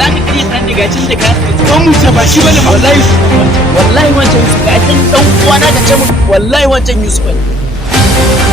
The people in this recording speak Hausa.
za ka kare san daga cin da ka ko mu ce ba shi bane wallahi wancan Yusuf ga cin dan uwa na ka ce mu wallahi wancan Yusuf ne